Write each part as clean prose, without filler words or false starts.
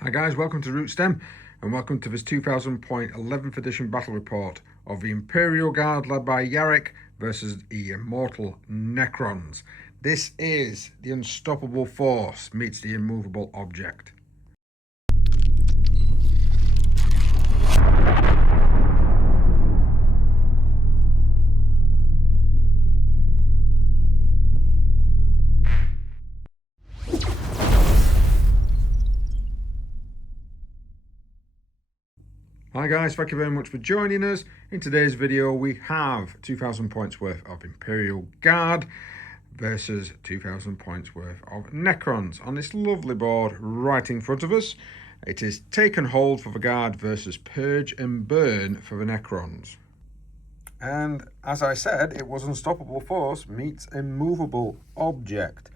Hi guys, welcome to Rootstem and welcome to this 2000 point 11th edition battle report of the Imperial Guard led by Yarrick versus the immortal Necrons. This is the unstoppable force meets the immovable object. Hi guys, thank you very much for joining us. In today's video we have 2000 points worth of Imperial Guard versus 2000 points worth of Necrons on this lovely board right in front of us. It is Take and Hold for the Guard versus Purge and Burn for the Necrons. And as I said, it was Unstoppable Force meets Immovable Object.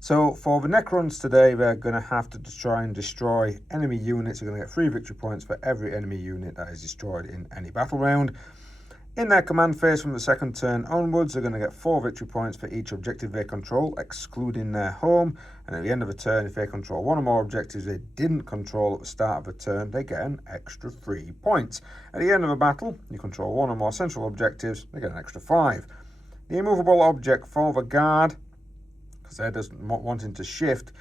So for the Necrons today, they're going to have to try and destroy enemy units. They're going to get 3 victory points for every enemy unit that is destroyed in any battle round. In their command phase from the second turn onwards, they're going to get 4 victory points for each objective they control, excluding their home. And at the end of the turn, if they control 1 or more objectives they didn't control at the start of the turn, they get an extra 3 points. At the end of a battle, you control 1 or more central objectives, they get an extra 5. The immovable object for the Guard, they're just wanting to shift.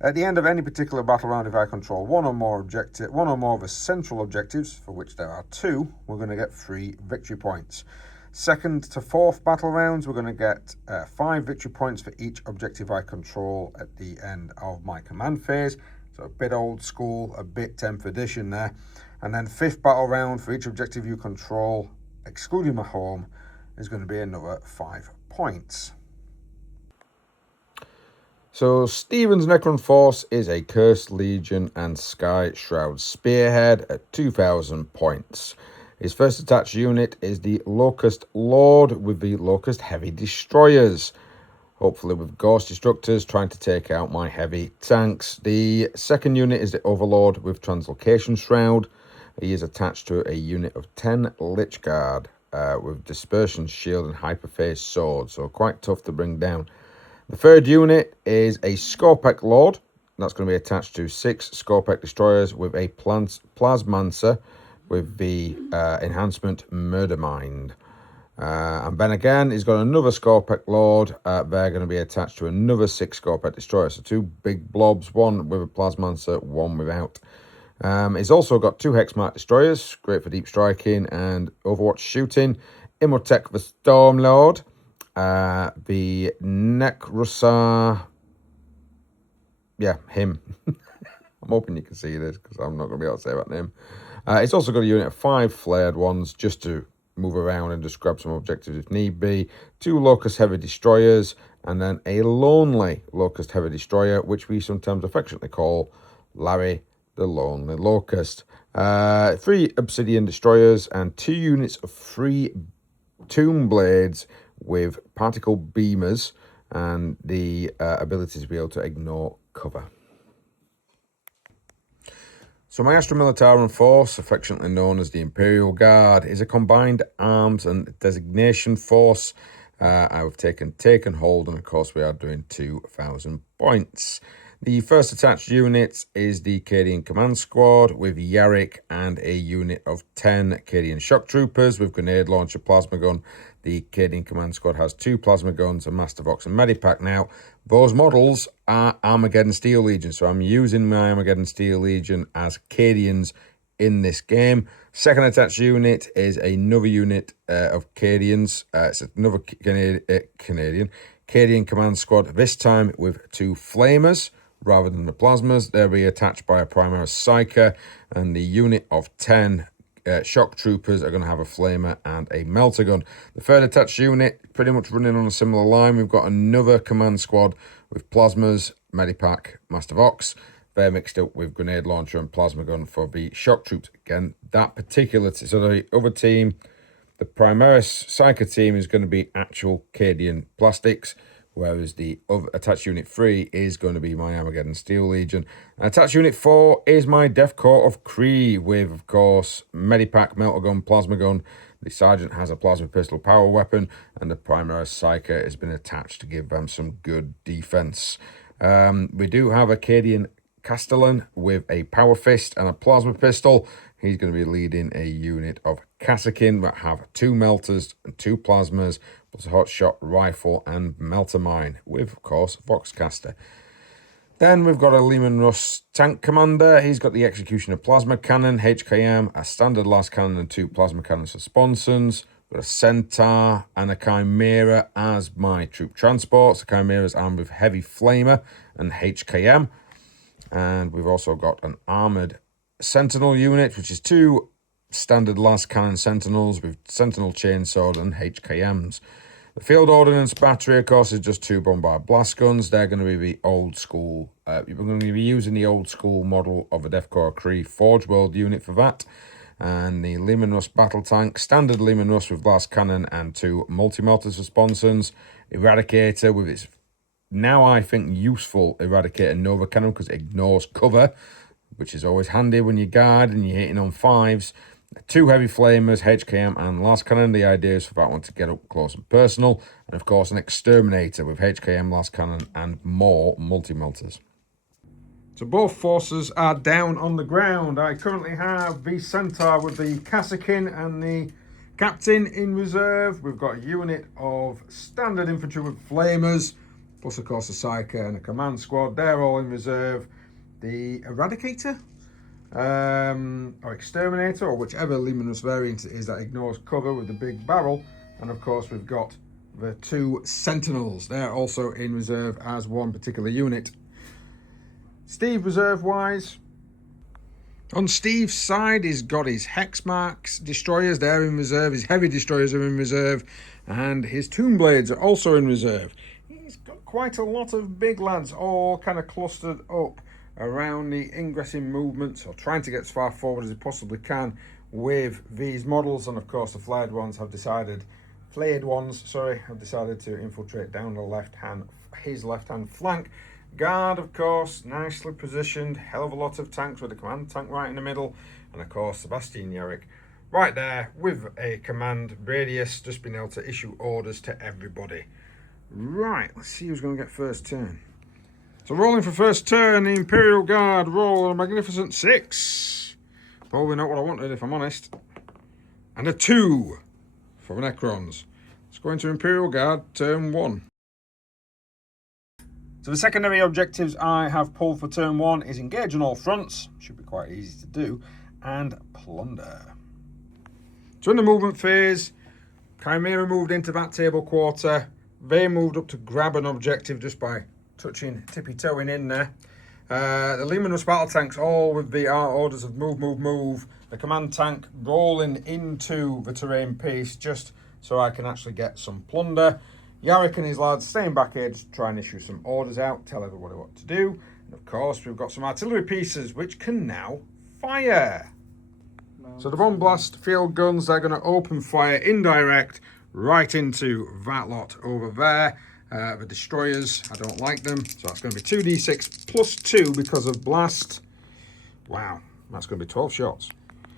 At the end of any particular battle round, if I control 1 or more of the central objectives, for which there are 2, we're going to get 3 victory points. Second to fourth battle rounds, we're going to get 5 victory points for each objective I control at the end of my command phase. So a bit old school, a bit 10th edition there. And then fifth battle round for each objective you control, excluding my home, is going to be another 5 points. So Stephen's Necron Force is a Cursed Legion and Sky Shroud Spearhead at 2000 points. His first attached unit is the Locust Lord with the Locust Heavy Destroyers, hopefully with Ghost Destructors trying to take out my heavy tanks. The second unit is the Overlord with Translocation Shroud. He is attached to a unit of 10 Lich Guard with Dispersion Shield and Hyperphase Sword, so quite tough to bring down. The third unit is a Scorpek Lord. That's going to be attached to 6 Scorpek Destroyers with a Plasmancer with the enhancement Murder Mind. And then again, he's got another Scorpek Lord. They're going to be attached to another 6 Scorpek Destroyers. So 2 big blobs, 1 with a Plasmancer, 1 without. He's also got 2 Hexmark Destroyers, great for deep striking and Overwatch shooting. Imhotep the Stormlord. The Necrosar, yeah, him. I'm hoping you can see this because I'm not going to be able to say that name. It's also got a unit of 5 flared ones just to move around and just grab some objectives if need be. 2 Locust Heavy Destroyers and then a lonely Locust Heavy Destroyer, which we sometimes affectionately call Larry the Lonely Locust. 3 Obsidian Destroyers and 2 units of 3 Tomb Blades with particle beamers and the ability to be able to ignore cover. So my Astra Militarum force, affectionately known as the Imperial Guard, is a combined arms and designation force. I've taken Take and Hold, and of course we are doing 2000 points. The first attached unit is the Cadian Command Squad with Yarrick and a unit of 10 Cadian Shock Troopers with Grenade Launcher, Plasma Gun. The Cadian Command Squad has 2 Plasma Guns, a Master Vox and Medipack. Now, those models are Armageddon Steel Legion, so I'm using my Armageddon Steel Legion as Cadians in this game. Second attached unit is another unit of Cadians. It's another Cadian Command Squad, this time with 2 Flamers rather than the Plasmas. They'll be attached by a Primaris Psyker, and the unit of 10 Shock Troopers are going to have a Flamer and a Melter Gun. The third attached unit, pretty much running on a similar line. We've got another Command Squad with Plasmas, Medipack, Master Vox. They're mixed up with Grenade Launcher and Plasma Gun for the Shock Troops. Again, that particular... So the other team, the Primaris Psyker team, is going to be actual Cadian Plastics, whereas the other attached unit 3 is going to be my Armageddon Steel Legion. And attached unit 4 is my Death Corps of Kree with, of course, Medipack, Melter Gun, Plasma Gun. The Sergeant has a Plasma Pistol Power Weapon, and the Primaris Psyker has been attached to give them some good defense. We do have a Cadian Castellan with a power fist and a plasma pistol. He's going to be leading a unit of Kassakin that have 2 melters and 2 plasmas, plus a hotshot rifle and melter mine with, of course, Voxcaster. Then we've got a Lehman Russ tank commander. He's got the executioner plasma cannon, HKM, a standard las cannon and 2 plasma cannons for sponsons. We've got a centaur and a chimera as my troop transports. The chimera is armed with heavy flamer and HKM. And we've also got an armoured sentinel unit, which is 2 standard las cannon sentinels with sentinel chainsword and HKMs. The field ordnance battery, of course, is just 2 bombard blast guns. They're going to be the old school. You're going to be using the old school model of a Defcor Cree Forge World unit for that. And the Lehman Russ battle tank, standard Lehman Russ with blast cannon and 2 multi-melters for sponsons. Eradicator with its now, I think, useful Eradicator Nova cannon because it ignores cover, which is always handy when you guard and you're hitting on 5s. 2 heavy flamers, HKM and las cannon. The idea is for that one to get up close and personal. And of course an exterminator with HKM, las cannon and more multi-melters. So both forces are down on the ground. I currently have the Centaur with the Kassakin and the Captain in reserve. We've got a unit of standard infantry with flamers, plus of course a Psyker and a command squad. They're all in reserve. The Eradicator? Or Exterminator, or whichever Lehman Russ variant it is that ignores cover with the big barrel. And of course we've got the 2 Sentinels. They're also in reserve as one particular unit. Steve reserve-wise, on Steve's side, he's got his Hexmarks destroyers. They're in reserve. His heavy destroyers are in reserve. And his Tomb Blades are also in reserve. He's got quite a lot of big lads all kind of clustered up around the ingressing movements, or trying to get as far forward as he possibly can with these models. And of course the flayed ones have decided to infiltrate down the his left-hand flank. Guard, of course, nicely positioned, hell of a lot of tanks with a command tank right in the middle, and of course Sebastian Yarick right there with a command radius, just being able to issue orders to everybody. Right, let's see who's going to get first turn. So rolling for first turn, the Imperial Guard roll a magnificent 6. Probably not what I wanted, if I'm honest. And a 2 for the Necrons. Let's go into Imperial Guard, turn 1. So the secondary objectives I have pulled for turn 1 is engage on all fronts, should be quite easy to do, and plunder. So in the movement phase, Chimera moved into that table quarter. They moved up to grab an objective just by tippy-toeing in there. The Lehman Russ battle tanks all with the orders of move, move, move. The command tank rolling into the terrain piece just so I can actually get some plunder. Yarick and his lads staying back here to try and issue some orders out, tell everybody what to do. And of course we've got some artillery pieces which can now fire. So the bomb blast field guns, they're going to open fire indirect right into that lot over there. The destroyers, I don't like them, so that's going to be 2d6 plus 2 because of blast. Wow, that's going to be 12 shots.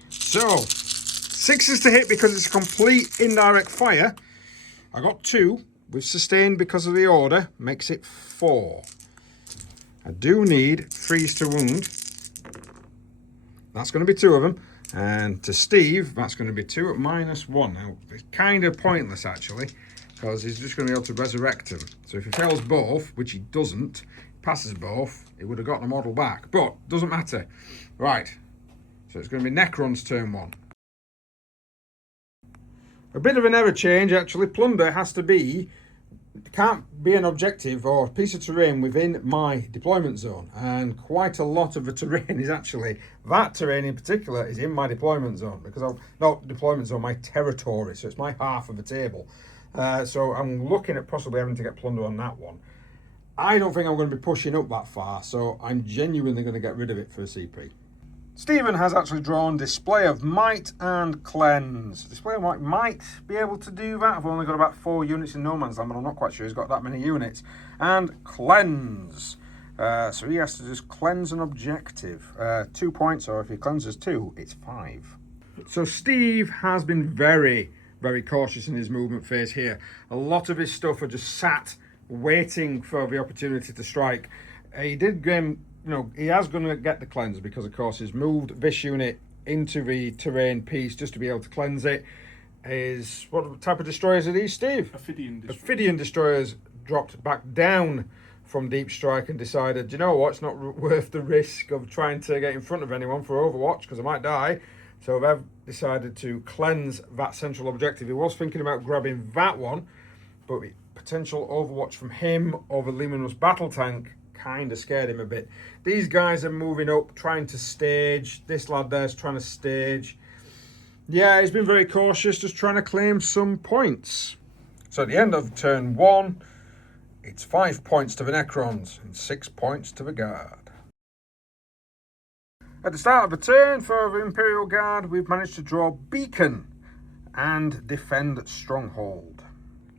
So 6s to hit because it's a complete indirect fire. I got 2 with sustained because of the order, makes it 4. I do need 3s to wound. That's going to be 2 of them. And to Steve, that's going to be 2 at -1. Now, it's kind of pointless actually, because he's just going to be able to resurrect him. So if he fails both, which he doesn't, passes both, he would have got the model back. But doesn't matter. Right. So it's going to be Necron's turn 1. A bit of an error change actually. Plunder has to be, can't be an objective or a piece of terrain within my deployment zone, and quite a lot of the terrain is actually, that terrain in particular is in my deployment zone, because I've not deployment zone, my territory, so it's my half of the table. So I'm looking at possibly having to get plunder on that one. I don't think I'm going to be pushing up that far, so I'm genuinely going to get rid of it for a CP. Stephen has actually drawn Display of Might and Cleanse. Display of Might might be able to do that. I've only got about 4 units in No Man's Land, but I'm not quite sure he's got that many units. And Cleanse. So he has to just cleanse an objective. 2 points, or if he cleanses 2, it's 5. So Steve has been very, very cautious in his movement phase here. A lot of his stuff are just sat, waiting for the opportunity to strike. He did you know, he has going to get the cleanse because, of course, he's moved this unit into the terrain piece just to be able to cleanse it. Is what type of destroyers are these, Steve? Ophidian destroyers. Ophidian destroyers dropped back down from Deep Strike and decided, you know what, it's not worth the risk of trying to get in front of anyone for Overwatch because I might die. So they've decided to cleanse that central objective. He was thinking about grabbing that one, but the potential Overwatch from him over Leman battle tank kind of scared him a bit. These guys are moving up, trying to stage. This lad there's trying to stage. Yeah, he's been very cautious, just trying to claim some points. So at the end of turn 1, it's 5 points to the Necrons and 6 points to the Guard. At the start of the turn for the Imperial Guard, we've managed to draw Beacon and defend Stronghold.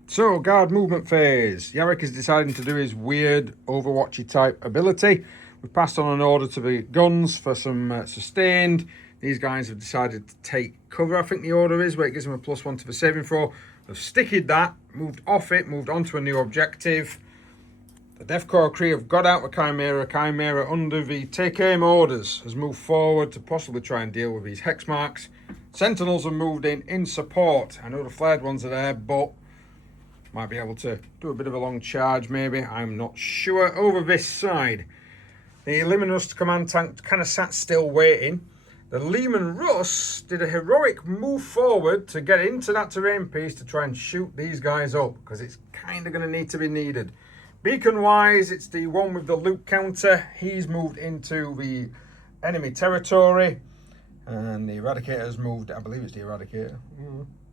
So, Guard movement phase. Yarrick is deciding to do his weird Overwatchy type ability. We've passed on an order to the guns for some sustained. These guys have decided to take cover, I think the order is, where it gives them a +1 to the saving throw. They've sticked that, moved off it, moved on to a new objective. The Death Corps Kree have got out the Chimera. Chimera, under the take aim orders, has moved forward to possibly try and deal with these hex marks. Sentinels have moved in support. I know the flared ones are there, but might be able to do a bit of a long charge maybe. I'm not sure. Over this side, the Leman Russ command tank kind of sat still waiting. The Leman Russ did a heroic move forward to get into that terrain piece to try and shoot these guys up, because it's kind of going to need to be needed. Beacon-wise, it's the one with the loot counter. He's moved into the enemy territory. And the Eradicator's moved, I believe it's the Eradicator,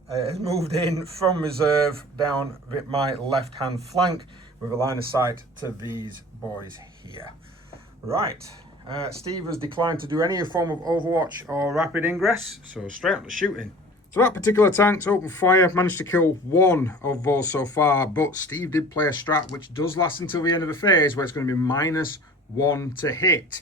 has moved in from reserve down my left-hand flank with a line of sight to these boys here. Right. Steve has declined to do any form of Overwatch or rapid ingress, so straight on to shooting. So that particular tank's open fire, managed to kill one of those so far, but Steve did play a strat which does last until the end of the phase, where it's going to be -1 to hit.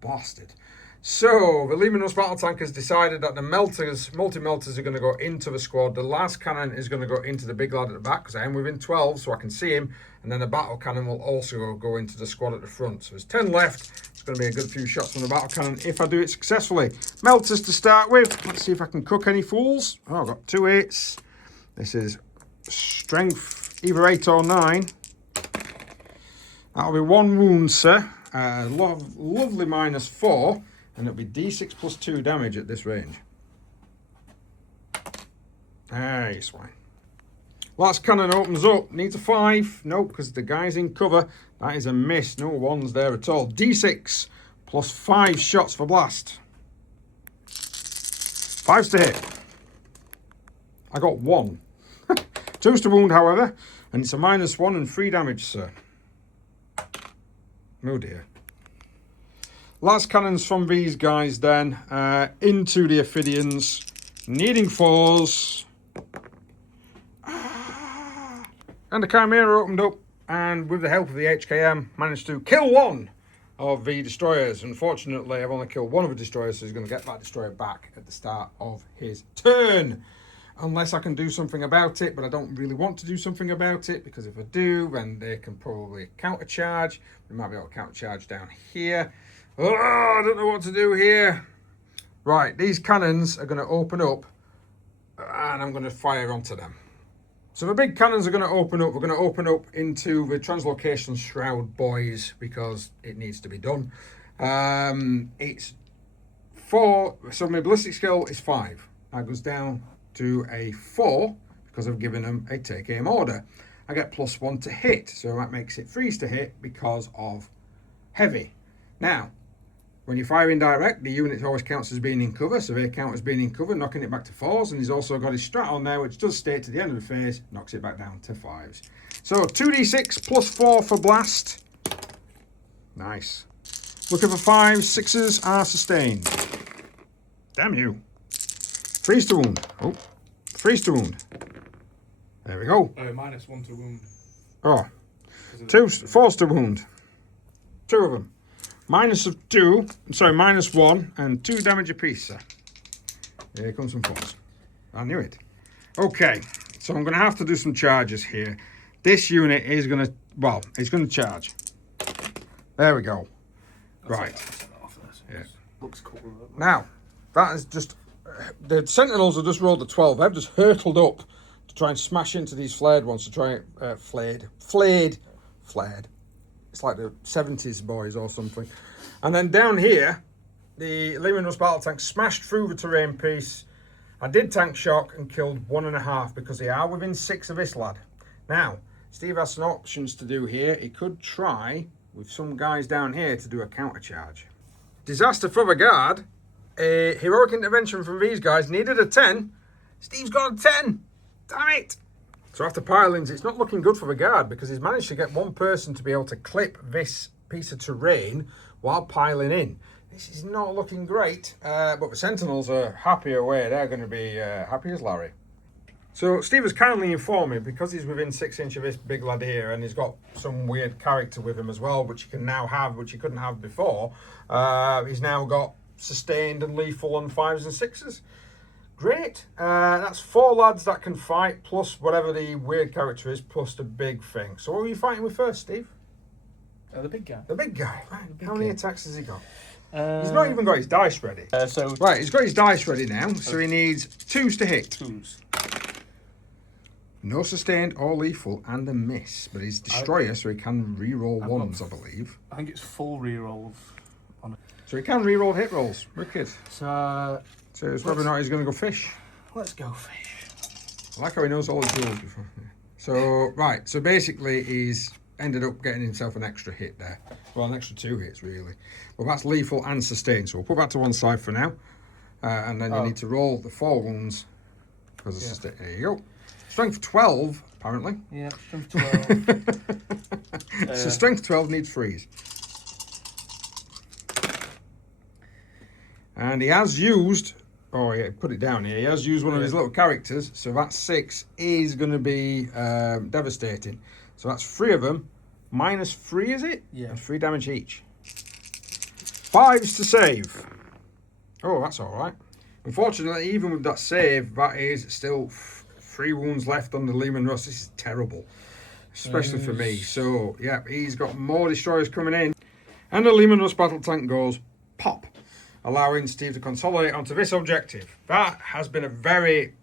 Bastard. So, the Leman Russ battle tank has decided that the multi-melters are going to go into the squad. The last cannon is going to go into the big lad at the back, because I am within 12, so I can see him. And then the battle cannon will also go into the squad at the front. So there's 10 left. It's going to be a good few shots from the battle cannon if I do it successfully. Melters to start with. Let's see if I can cook any fools. Oh, I've got 2 8s. This is strength, either 8 or 9. That'll be 1 wound, sir. Lovely -4. And it'll be D6 plus 2 damage at this range. Ah, you swine. Last cannon opens up. Needs a 5. Nope, because the guy's in cover. That is a miss. No 1s there at all. D6 plus 5 shots for blast. 5s to hit. I got 1. 2s to wound, however. And it's a -1 and 3 damage, sir. Oh dear. Last cannons from these guys then, into the Ophidians, needing 4s. And the Chimera opened up, and with the help of the HKM, managed to kill 1 of the destroyers. Unfortunately, I've only killed 1 of the destroyers, so he's going to get that destroyer back at the start of his turn. Unless I can do something about it, but I don't really want to do something about it, because if I do, then they can probably countercharge. We might be able to countercharge down here. Oh, I don't know what to do here. Right, these cannons are going to open up, and I'm going to fire onto them. So the big cannons are going to open up. We're going to open up into the translocation shroud, boys, because it needs to be done. It's 4, so my ballistic skill is 5. That goes down to a 4 because I've given them a take aim order. I get +1 to hit, so that makes it 3s to hit because of heavy. Now, when you fire indirect, the unit always counts as being in cover, so they count as being in cover, knocking it back to 4s, and he's also got his strat on there, which does stay to the end of the phase, knocks it back down to 5s. So 2d6 plus 4 for blast. Nice. Looking for 5s, 6s are sustained. Damn you. 3s to wound. Oh, 3s to wound. There we go. -1 to wound. Oh, 4s to wound. 2 of them. -1 and 2 damage apiece, sir. Here comes some 4s. I knew it. Okay, so I'm going to have to do some charges here. This unit is going to, well, it's going to charge. There we go. Right. Yeah. Looks cool. Now, that is just... the Sentinels have just rolled a 12. They've just hurtled up to try and smash into these flared ones to try flared. It's like the 70s boys or something. And then down here, the Leman Russ battle tank smashed through the terrain piece. I did tank shock and killed 1.5 because they are within 6 of this lad. Now, Steve has some options to do here. He could try with some guys down here to do a counter charge. Disaster for the guard. A heroic intervention from these guys needed a 10. Steve's got a 10. Damn it. So after pilings, it's not looking good for the guard because he's managed to get one person to be able to clip this piece of terrain while piling in. This is not looking great, but the Sentinels are happy away. They're going to be happy as Larry. So Steve has kindly informed me, because he's within 6 inch of this big lad here and he's got some weird character with him as well, which he can now have, which he couldn't have before. He's now got sustained and lethal on 5s and 6s. Great. That's 4 lads that can fight, plus whatever the weird character is, plus the big thing. So what are you fighting with first, Steve? The big guy. The big guy. Right. How many attacks has he got? He's He's not even got his dice ready. Right, he's got his dice ready now, so he needs 2s to hit. 2s. No sustained or lethal and a miss, but he's destroyer, so he can re-roll 1s, I believe. I think it's full re-rolls on it. So he can re-roll hit rolls. Wicked. So it's whether or not he's going to go fish. Let's go fish. I like how he knows all the rules before. So, right, so basically he's ended up getting himself an extra hit there. Well, an extra 2 hits, really. Well, that's lethal and sustained, so we'll put that to one side for now. And then you need to roll the 4 wounds. Because of sustain. There you go. Strength 12, apparently. Yeah, strength 12. So strength 12 needs freeze. And he has used... Oh, yeah, put it down here. He has used one of his little characters, so that 6 is going to be devastating. So that's 3 of them. Minus 3, is it? Yeah. And 3 damage each. 5s to save. Oh, that's all right. Unfortunately, even with that save, that is still 3 wounds left on the Leman Russ. This is terrible, especially for me. So, yeah, he's got more destroyers coming in. And the Leman Russ battle tank goes pop, allowing Steve to consolidate onto this objective. That has been a very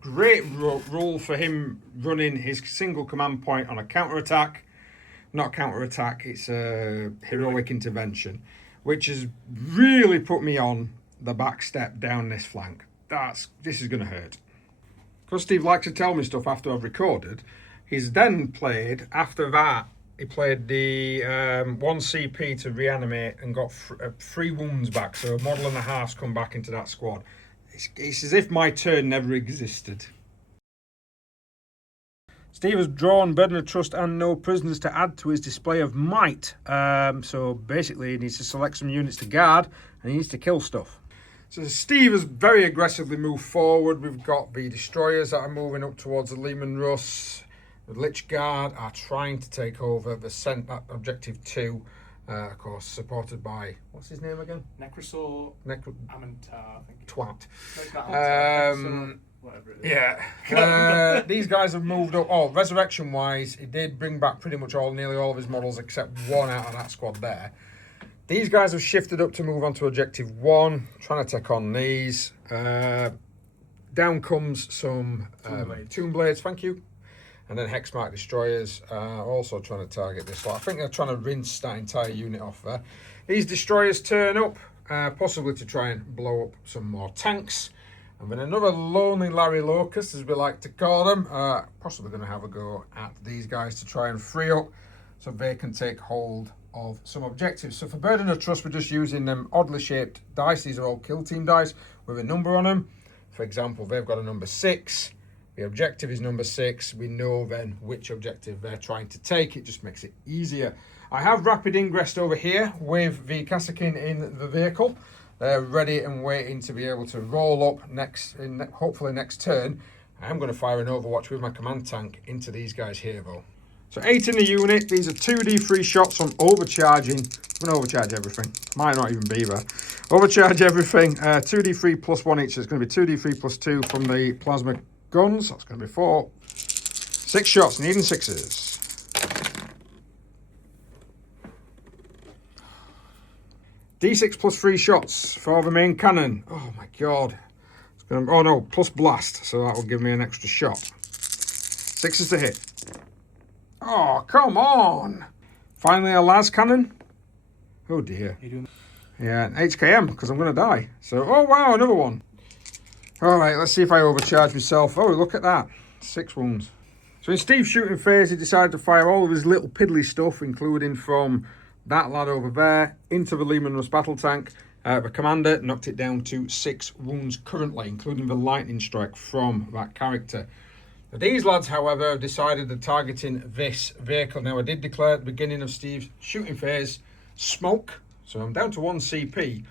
great rule for him, running his single command point on a counter-attack. Not counter-attack, it's a heroic intervention, which has really put me on the back step down this flank. This is going to hurt. Because Steve likes to tell me stuff after I've recorded, he's then played, after that, he played the 1 CP to reanimate and got 3 wounds back, so a model and a half's come back into that squad. It's as if my turn never existed. Steve has drawn Burden of Trust and no prisoners to add to his display of might. So basically he needs to select some units to guard and he needs to kill stuff. So Steve has very aggressively moved forward. We've got the destroyers that are moving up towards the Leman Russ. The Lich Guard are trying to take over the objective 2. Of course, supported by, what's his name again? Necrosaur. Amintar, I think. Twat. Whatever it is. Yeah. These guys have moved up. Oh, resurrection-wise, he did bring back pretty much nearly all of his models except 1 out of that squad there. These guys have shifted up to move on to objective 1, trying to take on these. Down comes some Tomb Blades, thank you. And then Hexmark Destroyers are also trying to target this lot. I think they're trying to rinse that entire unit off there. These Destroyers turn up, possibly to try and blow up some more tanks. And then another lonely Larry Locust, as we like to call them, possibly going to have a go at these guys to try and free up so they can take hold of some objectives. So for Burden of Trust, we're just using them oddly shaped dice. These are all kill team dice with a number on them. For example, they've got a number 6. The objective is number 6. We know then which objective they're trying to take. It just makes it easier. I have rapid ingressed over here with the Kassakin in the vehicle. They're ready and waiting to be able to roll up hopefully next turn. I'm going to fire an Overwatch with my command tank into these guys here though. So 8 in the unit. These are 2d3 shots on overcharging. I'm going to overcharge everything. Might not even be there. Overcharge everything. 2d3 plus 1 each. So it's going to be 2d3 plus 2 from the plasma guns. That's going to be 4. 6 shots, needing 6s. D6 plus 3 shots for the main cannon. Oh my god. It's gonna, oh no, plus blast. So that will give me an extra shot. 6 to hit. Oh, come on. Finally a las cannon. Oh dear. Yeah, an HKM, because I'm going to die. So, oh wow, another one. All right, let's see if I overcharge myself. Oh, look at that. 6 wounds. So in Steve's shooting phase, he decided to fire all of his little piddly stuff, including from that lad over there, into the Lehman Russ battle tank. The commander knocked it down to 6 wounds currently, including the lightning strike from that character. These lads, however, have decided they're targeting this vehicle. Now, I did declare at the beginning of Steve's shooting phase, smoke. So I'm down to 1 CP,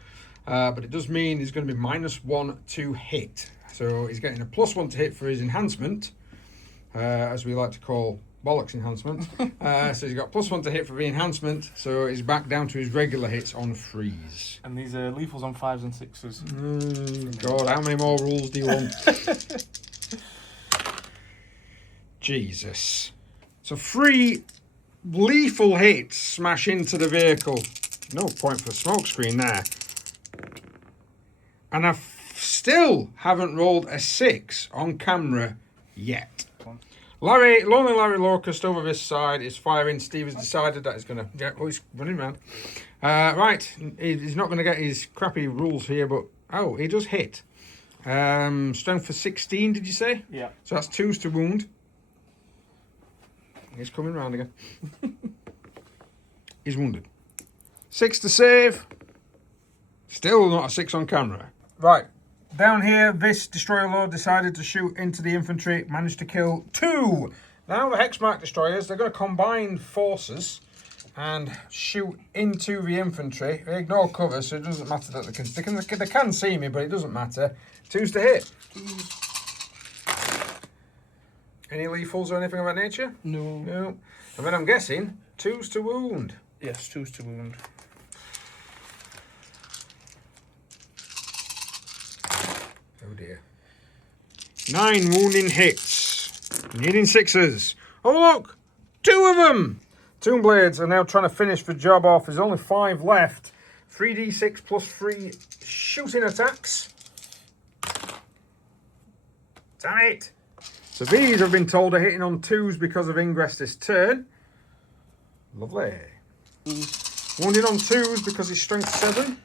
but it does mean he's going to be -1 to hit. So he's getting a +1 to hit for his enhancement, as we like to call bollocks enhancement. So he's got +1 to hit for the enhancement, so he's back down to his regular hits on freeze. And these are lethals on 5s and 6s. God, how many more rules do you want? Jesus. So 3 lethal hits smash into the vehicle. No point for a smoke screen there. And I still haven't rolled a 6 on camera yet. Lonely Larry Locust over this side is firing. Steve has decided that he's going to... Yeah, oh, he's running around. Right, he's not going to get his crappy rules here, but... Oh, he does hit. Strength for 16, did you say? Yeah. So that's 2s to wound. He's coming round again. He's wounded. 6 to save. Still not a 6 on camera. Right. Down here, this destroyer lord decided to shoot into the infantry. Managed to kill 2. Now the Hexmark destroyers, they're going to combine forces and shoot into the infantry. They ignore cover, so it doesn't matter that they can see me, but it doesn't matter. 2s to hit. Any lethals or anything of that nature? No. No. And then I'm guessing 2s to wound. Yes, 2s to wound. Oh dear. 9 wounding hits. Needing 6s. Oh look! 2 of them! Tomb Blades are now trying to finish the job off. There's only 5 left. 3d6 plus 3 shooting attacks. Damn it! So these have been told are hitting on 2s because of Ingress this turn. Lovely. Wounding on 2s because he's strength 7.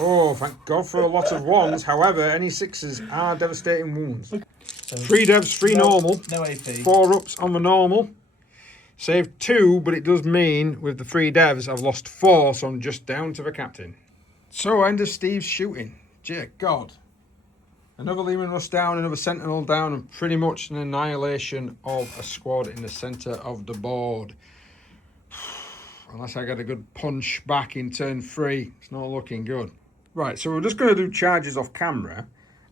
Oh, thank God for a lot of 1s. However, any 6s are devastating wounds. 3 devs, 3 normal. No AP. 4 ups on the normal. Saved 2, but it does mean with the 3 devs, I've lost 4, so I'm just down to the captain. So, end of Steve's shooting. Dear God. Another Lehman Russ down, another Sentinel down, and pretty much an annihilation of a squad in the centre of the board. Unless I get a good punch back in turn 3, it's not looking good. Right, so we're just going to do charges off camera.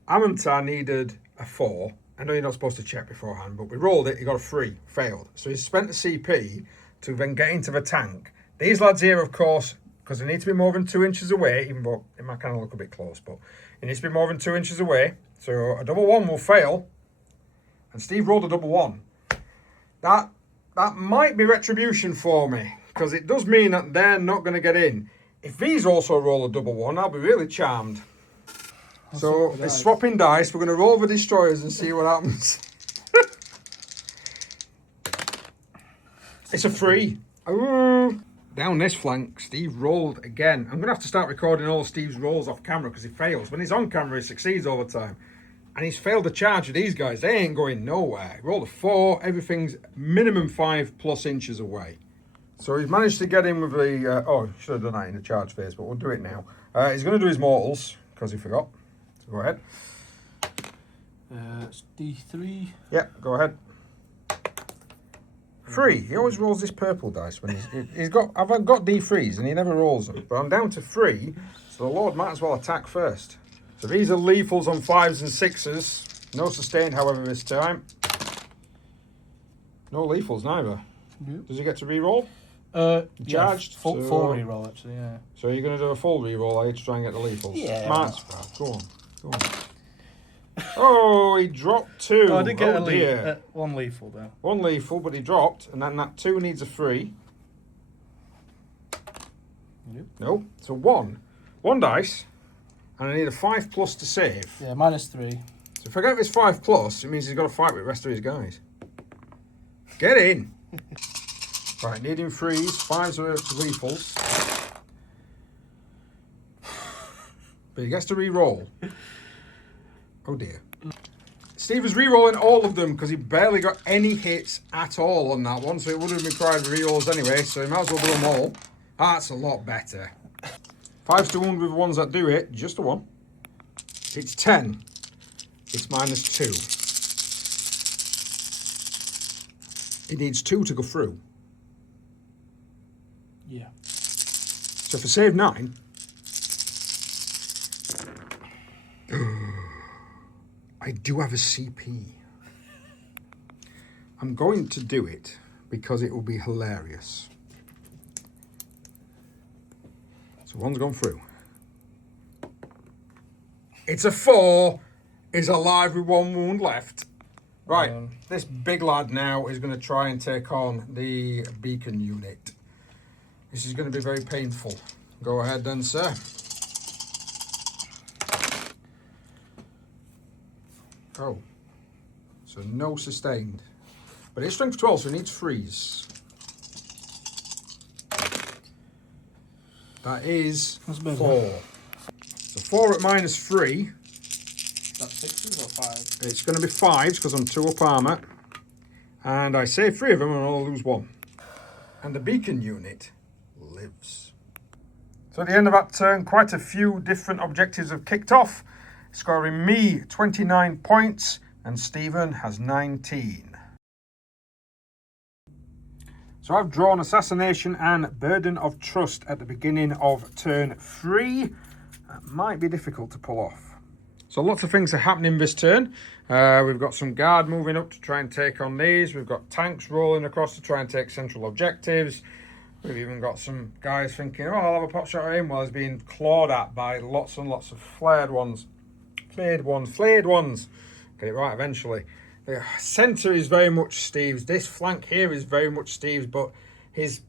Amantar needed a 4. I know you're not supposed to check beforehand, but we rolled it, he got a 3, failed. So he spent the CP to then get into the tank. These lads here, of course, because they need to be more than 2 inches away, even though it might kind of look a bit close, but it needs to be more than 2 inches away. So a double 1 will fail. And Steve rolled a double 1. That might be retribution for me, because it does mean that they're not going to get in. If these also roll a double 1, I'll be really charmed. So it's swapping dice. We're going to roll the destroyers and see what happens. It's a 3. Ooh. Down this flank, Steve rolled again. I'm going to have to start recording all Steve's rolls off camera because he fails. When he's on camera, he succeeds all the time. And he's failed to charge with these guys. They ain't going nowhere. He rolled a 4. Everything's minimum 5+ inches away. So he's managed to get in with the... oh, should have done that in the charge phase, but we'll do it now. He's going to do his mortals because he forgot. So go ahead. It's D3. Yep, go ahead. 3. He always rolls this purple dice when he's got. I've got D3s and he never rolls them. But I'm down to 3, so the Lord might as well attack first. So these are lethals on 5s and 6s. No sustained, however, this time. No lethals neither. Yep. Does he get to re-roll? Charged. Yeah, full re-roll actually. Yeah. So you're going to do a full re-roll, are you, to try and get the lethals? Yeah. Smart. Go on. Oh, he dropped 2. Oh, I did get a 1 lethal though. 1 lethal, but he dropped, and then that 2 needs a 3. No. So one dice, and I need a 5+ to save. Yeah, -3. So if I get this 5+, it means he's got to fight with the rest of his guys. Get in. Right, needing freeze. 5s are lethals. But he gets to re-roll. Oh dear. Steve was re-rolling all of them because he barely got any hits at all on that one, so it would have required re-rolls anyway, so he might as well do them all. That's a lot better. 5s to wound with the ones that do hit, just a 1. It's 10. It's -2. It needs 2 to go through. Yeah. So for save 9... I do have a CP. I'm going to do it because it will be hilarious. So one's gone through. It's a 4. Is alive with 1 wound left. Right, this big lad now is going to try and take on the beacon unit. This is going to be very painful. Go ahead then, sir. Oh, so no sustained. But it's strength 12, so it needs freeze. That is 4. So 4 at -3. That's 6s or 5? It's going to be 5s because I'm 2 up armour. And I save 3 of them and I'll lose 1. And the beacon unit lives. So at the end of that turn, quite a few different objectives have kicked off, scoring me 29 points and Stephen has 19. So I've drawn Assassination and Burden of Trust at the beginning of turn 3. That might be difficult to pull off. So lots of things are happening this turn. We've got some guard moving up to try and take on these. We've got tanks rolling across to try and take central objectives. We've even got some guys thinking, oh, I'll have a pot shot at him while he's being clawed at by lots and lots of flared ones. Flayed ones. Get it right eventually. The centre is very much Steve's. This flank here is very much Steve's, but his,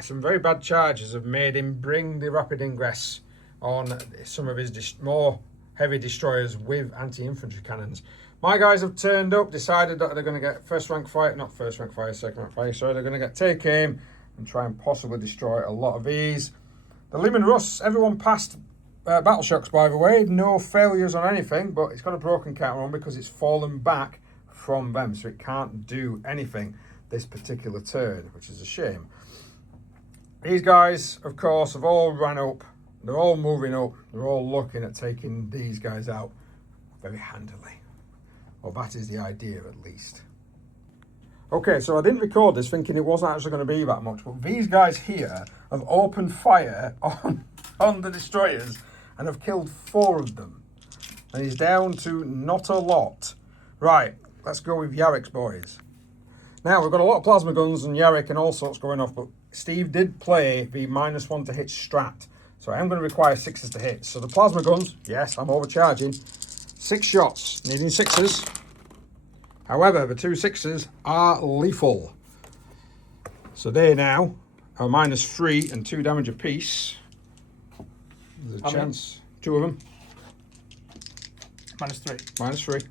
some very bad charges have made him bring the rapid ingress on some of his more heavy destroyers with anti-infantry cannons. My guys have turned up, decided that they're going to get second rank fire, so they're going to get take aim and try and possibly destroy a lot of these. The Leman Russ, everyone passed battle shocks, by the way, no failures on anything, but it's got a broken counter on because it's fallen back from them, so it can't do anything this particular turn, which is a shame. These guys, of course, have all ran up. They're all moving up. They're all looking at taking these guys out very handily. Well, that is the idea, at least. Okay, so I didn't record this thinking it wasn't actually going to be that much, but these guys here have opened fire on the destroyers and have killed 4 of them. And he's down to not a lot. Right, let's go with Yarrick's boys. Now, we've got a lot of plasma guns and Yarrick and all sorts going off, but Steve did play the -1 to hit strat. So I am going to require 6s to hit. So the plasma guns, yes, I'm overcharging. 6 shots, needing 6s. However, the 2 6s are lethal. So they now are -3 and 2 damage apiece. There's a chance. 2 of them. -3. -3.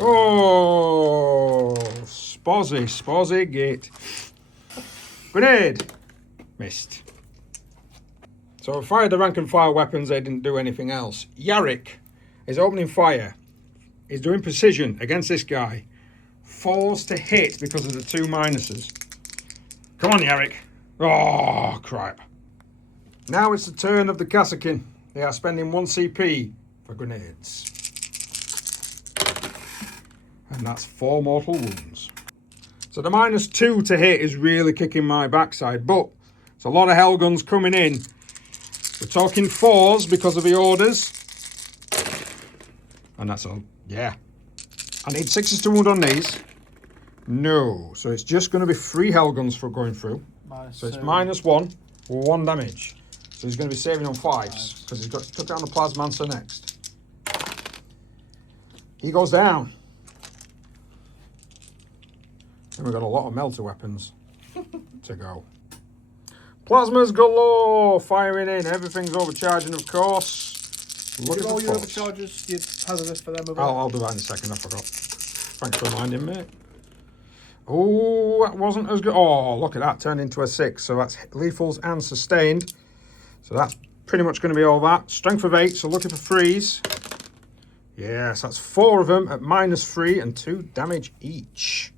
Oh, Spozzy, gate. Grenade. Missed. So I fired the rank and fire weapons, they didn't do anything else. Yarrick is opening fire. He's doing precision against this guy. 4s to hit because of the 2 minuses. Come on, Yarrick. Oh, crap. Now it's the turn of the Kassakin. They are spending 1 CP for grenades. And that's 4 mortal wounds. So the -2 to hit is really kicking my backside, but it's a lot of hell guns coming in. We're talking 4s because of the orders. And that's all. Yeah. I need 6s to wound on these. No. So it's just going to be 3 hell guns for going through. So it's -1 or 1 damage. So he's going to be saving on 5s because he's got to took down the Plasmancer next. He goes down. And we've got a lot of melter weapons to go. Plasmas galore firing in. Everything's overcharging, of course. Look at all the your force. overcharges, you hazardous for them. I'll do that in a second. I forgot. Thanks for reminding me. Oh, that wasn't as good. Oh, look at that. Turned into a 6. So that's lethals and sustained. So that's pretty much going to be all that. Strength of 8. So looking for freeze. Yes, that's 4 of them at -3 and 2 damage each.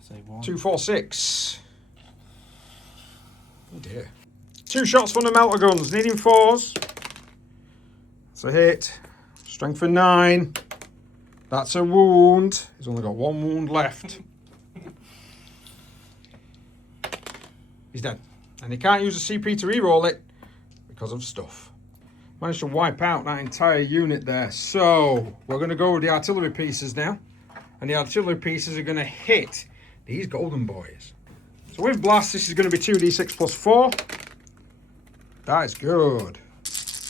Say 1. 2, 4, 6. Oh dear. 2 shots from the melter guns, needing 4s. That's a hit. Strength for 9. That's a wound. He's only got 1 wound left. He's dead. And he can't use a CP to reroll it because of stuff. Managed to wipe out that entire unit there. So we're going to go with the artillery pieces now. And the artillery pieces are going to hit these golden boys. So with blast, this is going to be 2d6 plus 4. That is good.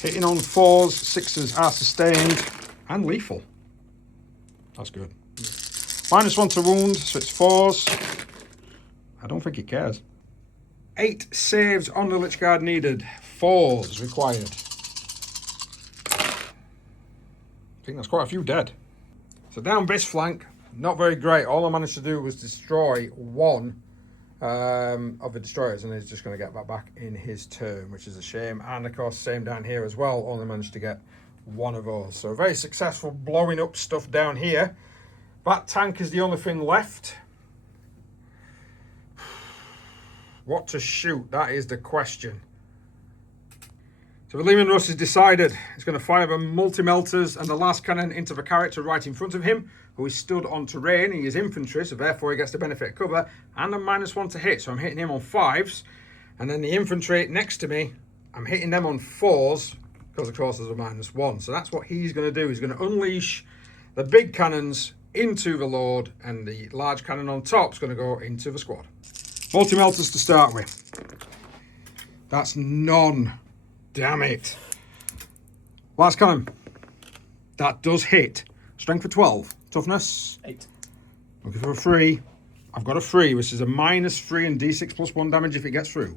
Hitting on 4s, 6s are sustained and lethal. That's good. -1 to wound, so it's 4s. I don't think he cares. 8 saves on the Lich Guard needed. 4s required. I think that's quite a few dead. So down this flank, not very great. All I managed to do was destroy 1 of the destroyers, and he's just going to get that back in his turn, which is a shame. And of course, same down here as well. Only managed to get 1 of those. So very successful blowing up stuff down here. That tank is the only thing left. What to shoot? That is the question. So Valyrian Russ has decided he's going to fire the multi-melters and the last cannon into the character right in front of him, who is stood on terrain. He is infantry, so therefore he gets the benefit of cover and a -1 to hit. So I'm hitting him on 5s. And then the infantry next to me, I'm hitting them on 4s because of course there's a -1. So that's what he's going to do. He's going to unleash the big cannons into the Lord, and the large cannon on top is going to go into the squad. Multi-melters to start with. That's none. Damn it. Last cannon. That does hit. Strength for 12. Toughness. 8. Looking for a 3. I've got a 3, which is a -3 and d6 plus 1 damage if it gets through.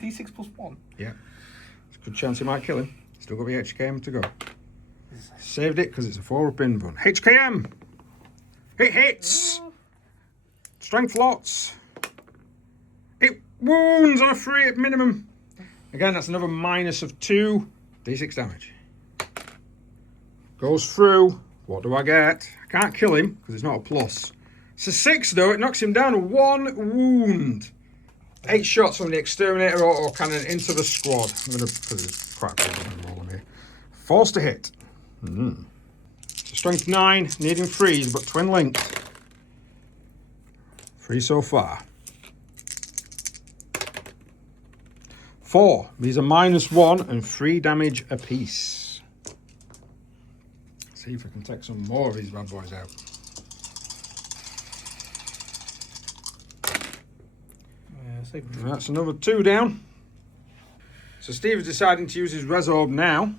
D6 plus 1? Yeah. There's a good chance it might kill him. Still got the HKM to go. Saved it because it's a 4-up in run. HKM! It hits! Strength lots. It wounds on a 3 at minimum. Again, that's another -2. D6 damage. Goes through. What do I get? I can't kill him because it's not a plus. It's a 6 though. It knocks him down to 1 wound. 8 shots from the exterminator auto cannon into the squad. I'm going to put this quite a big roll in here. Forced to hit. So strength 9, needing 3s, but twin linked. 3 so far. 4. These are -1 and 3 damage apiece. See if I can take some more of these bad boys out. That's another 2 down. So Steve is deciding to use his Resorb now.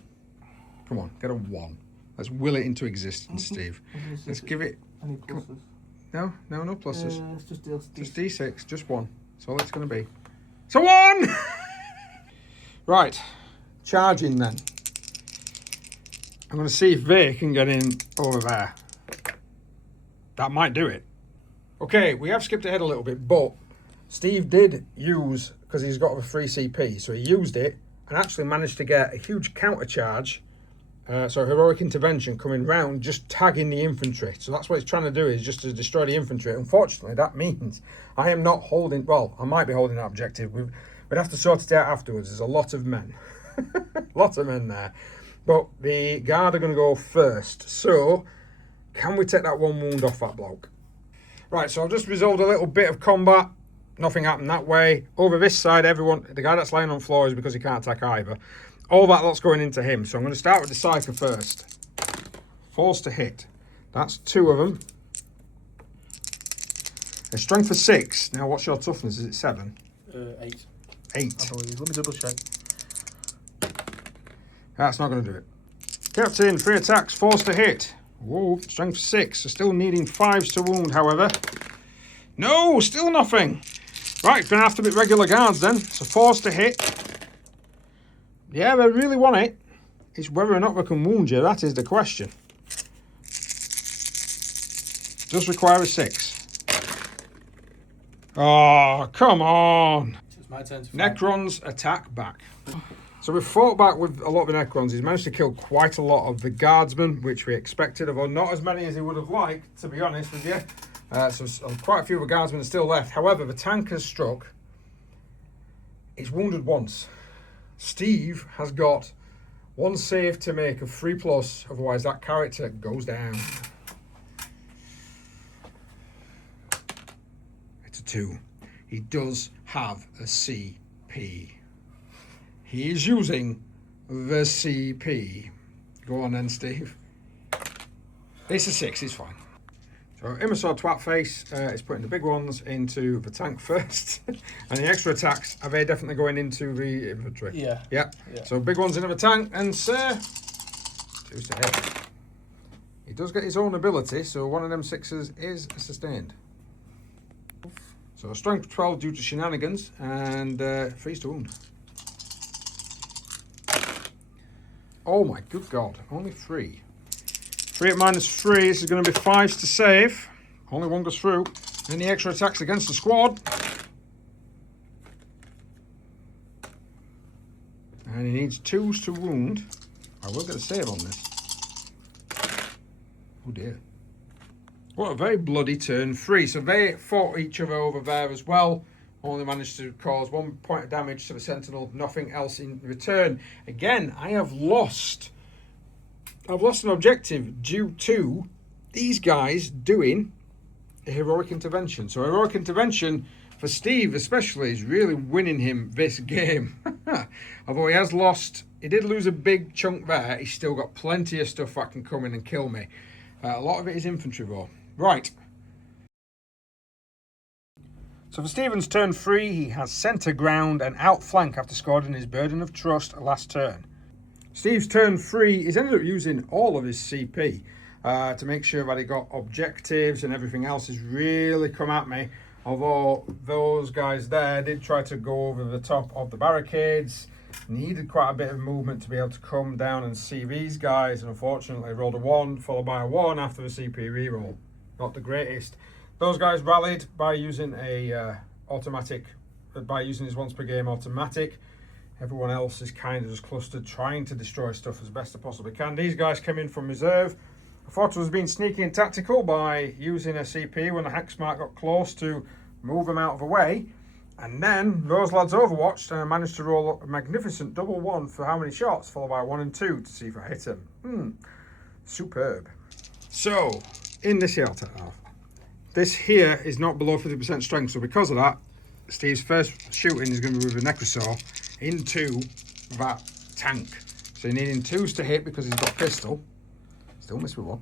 Come on, get a 1. Let's will it into existence, Steve. Let's give it... Any pluses? No pluses. It's just D6. Just D6, just 1. That's all it's going to be. It's a 1! Right, charging then. I'm going to see if they can get in over there. That might do it. Okay, we have skipped ahead a little bit, but Steve did use, because he's got a free CP, so he used it and actually managed to get a huge counter charge. So heroic intervention coming round, just tagging the infantry. So that's what he's trying to do, is just to destroy the infantry. Unfortunately, that means I am not holding, well, I might be holding that objective. We'd have to sort it out afterwards. There's a lot of men. Lots of men there. But the guard are going to go first. So, can we take that 1 wound off that bloke? Right, so I've just resolved a little bit of combat. Nothing happened that way. Over this side, everyone, the guy that's lying on the floor is because he can't attack either. All that lot's going into him. So I'm going to start with the Psyker first. Force to hit. That's 2 of them. A strength for 6. Now, what's your toughness? Is it 7? 8. 8. I believe. Let me double check. That's not going to do it. Captain, 3 attacks, force to hit. Whoa, strength 6. So still needing 5s to wound, however. No, still nothing. Right, gonna have to be regular guards then. So 4s to hit. Yeah, they really want it. It's whether or not they can wound you. That is the question. Does require a 6. Oh, come on. It's my turn to fight. Necrons attack back. So we've fought back with a lot of the Necrons. He's managed to kill quite a lot of the guardsmen, which we expected, although not as many as he would have liked, to be honest with you. So quite a few of the guardsmen are still left. However, the tank has struck. It's wounded once. Steve has got 1 save to make of 3+, otherwise that character goes down. It's a 2. He does have a CP. He is using the CP. Go on then, Steve. It's a 6, it's fine. So Immersor Twat Face is putting the big ones into the tank first. And the extra attacks, are they definitely going into the infantry? Yeah. Yeah. So big ones into the tank, and sir, 2s to hit. He does get his own ability, so one of them 6s is sustained. So strength 12 due to shenanigans, and 3s to wound. Oh my good god, only 3. 3 at -3, this is going to be 5s to save. Only 1 goes through. Any extra attacks against the squad. And he needs 2s to wound. I will get a save on this. Oh dear. What a very bloody turn 3. So they fought each other over there as well. Only managed to cause 1 point of damage to the Sentinel, nothing else in return. Again, I have lost an objective due to these guys doing a heroic intervention. So heroic intervention for Steve especially is really winning him this game. Although he has lost, he did lose a big chunk there, he's still got plenty of stuff that can come in and kill me. A lot of it is infantry though. Right. So for Stephen's turn 3, he has centre ground and outflank after scoring his Burden of Trust last turn. Steve's turn 3, he's ended up using all of his CP to make sure that he got objectives and everything else has really come at me. Although those guys there did try to go over the top of the barricades, needed quite a bit of movement to be able to come down and see these guys, and unfortunately rolled a 1 followed by a 1 after the CP reroll. Not the greatest. Those guys rallied by using by using his once per game automatic. Everyone else is kind of just clustered, trying to destroy stuff as best they possibly can. These guys came in from reserve. I thought I was being sneaky and tactical by using a CP when the hex mark got close to move them out of the way. And then those lads overwatched and I managed to roll a magnificent double 1 for how many shots, followed by 1 and 2 to see if I hit him. Superb. So, in this here, I'll take that off. This here is not below 50% strength, so because of that, Steve's first shooting is going to be with a Necrosaur into that tank. So you're needing 2s to hit because he's got pistol. Still missed with 1.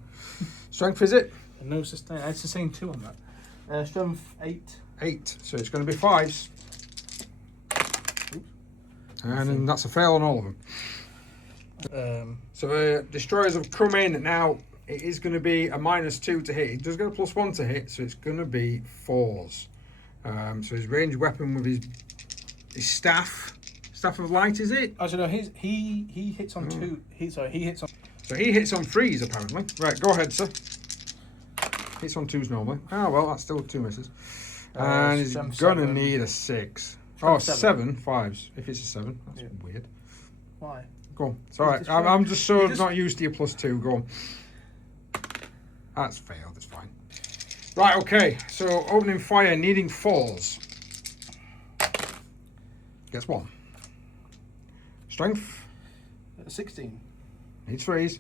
Strength is it? No sustain. It's the same 2 on that. Strength 8. 8. So it's going to be 5s. Oops. And then that's a fail on all of them. So destroyers have come in now. It is going to be a -2 to hit. He does get a +1 to hit, so it's going to be 4s. So his ranged weapon with his staff of light, is it? Actually, no. He hits on 2. He hits on. So he hits on 3s apparently. Right, go ahead, sir. Hits on 2s normally. Oh well, that's still 2 misses. And he's gonna need a 6. Oh, 7 5s. If it's a 7, that's weird. Why? Go on. It's all right. I'm just so not used to your +2. Go on. That's failed. It's fine. Right. Okay. So opening fire, needing 4s. Gets 1. Strength. 16. Needs 3s.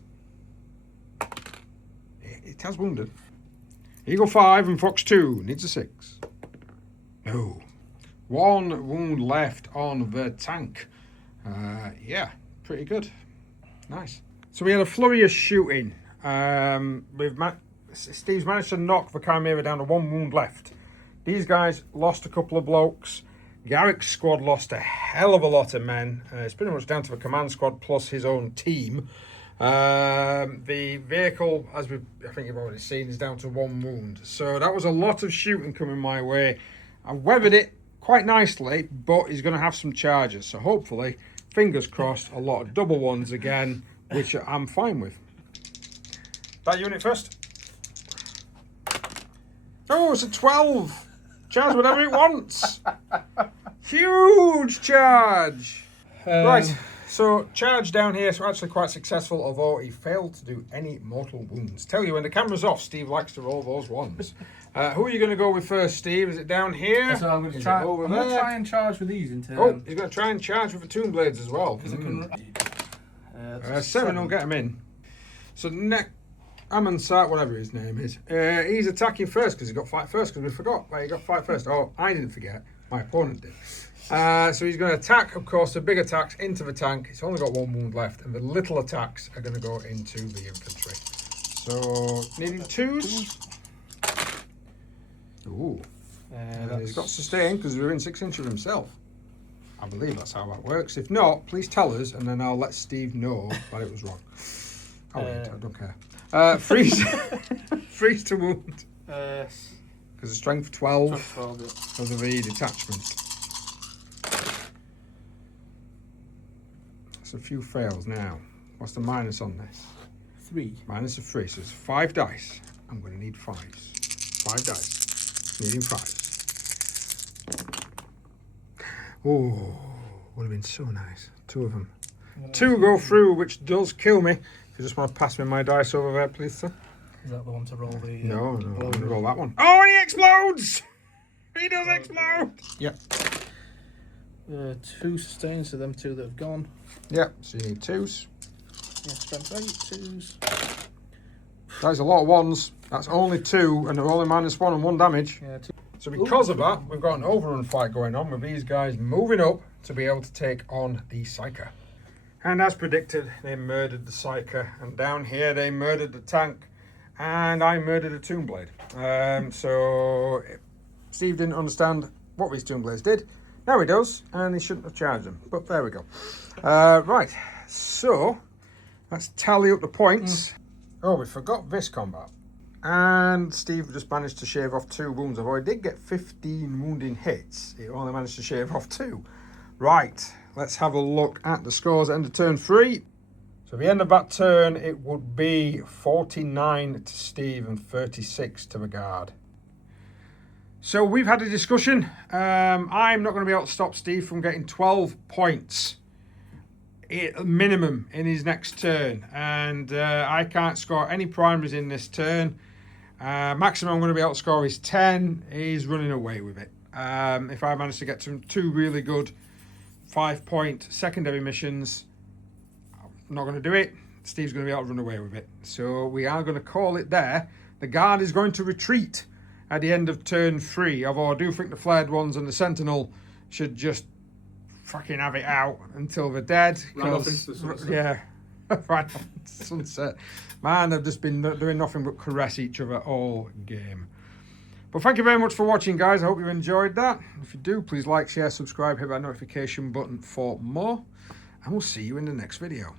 It has wounded. Eagle 5 and Fox 2 needs a 6. No. 1 wound left on the tank. Yeah, pretty good. Nice. So we had a flurry of shooting. Steve's managed to knock the Chimera down to 1 wound left. These guys lost a couple of blokes. Garrick's squad lost a hell of a lot of men. It's pretty much down to the command squad plus his own team. The vehicle, as I think you've already seen, is down to 1 wound. So that was a lot of shooting coming my way. I weathered it quite nicely, but he's going to have some charges. So hopefully, fingers crossed, a lot of double ones again, which I'm fine with. That unit first. Oh, it's a 12. Charge whatever it wants. Huge charge. Right, so charge down here, so actually quite successful, although he failed to do any mortal wounds. Tell you, when the camera's off, Steve likes to roll those ones. Who are you going to go with first, Steve? Is it down here? So I'm going to try and charge with these in turn. Oh, he's going to try and charge with the tomb blades as well. 7 will get him in. So Amansat, whatever his name is, he's attacking first because he got fight first, because we forgot. He got fight first. Oh, I didn't forget. My opponent did. So he's going to attack, of course, the big attacks into the tank. It's only got 1 wound left, and the little attacks are going to go into the infantry. So, needing 2s. Ooh. And he's got sustain because we're in 6 inches of himself. I believe that's how that works. If not, please tell us, and then I'll let Steve know that it was wrong. I don't care. Freeze. Freeze to wound. Because of strength 12. Because of the detachment. That's a few fails now. What's the minus on this? 3. Minus of 3, so it's 5 dice. I'm going to need 5s. 5 dice. Needing 5s. Oh, would have been so nice. 2 of them. 2 go through, which does kill me. If you just want to pass me my dice over there, please, sir. Is that the one to roll the... No, I'm going to roll that one. Oh, and he explodes! He does explode! Yep. 2 sustains to them 2 that have gone. Yep, so you need 2s. Yeah, strength 8, 2s. That is a lot of 1s. That's only 2, and they're only -1 and 1 damage. Yeah, 2. So because of that, we've got an overrun fight going on with these guys moving up to be able to take on the Psyker. And as predicted, they murdered the Psyker. And down here, they murdered the tank. And I murdered a Tomb Blade. So Steve didn't understand what these Tomb Blades did. Now he does, and he shouldn't have charged them. But there we go. Right, so let's tally up the points. Oh, we forgot this combat. And Steve just managed to shave off 2 wounds. Although he did get 15 wounding hits, he only managed to shave off 2. Right, let's have a look at the scores at the end of turn 3. So at the end of that turn, it would be 49 to Steve and 36 to the guard. So we've had a discussion. I'm not going to be able to stop Steve from getting 12 points minimum in his next turn. And I can't score any primaries in this turn. Maximum I'm going to be able to score is 10. He's running away with it. If I manage to get to 2 really good 5-point secondary missions, I'm not going to do it. Steve's going to be able to run away with it. So we are going to call it there. The guard is going to retreat at the end of turn 3. Although I do think the flared ones and the sentinel should just fucking have it out until they're dead. Right off into the sunset. Yeah, right off into the sunset. Man, they've just been doing nothing but caress each other all game. But thank you very much for watching, guys. I hope you enjoyed that. If you do, please like, share, subscribe, hit that notification button for more. And we'll see you in the next video.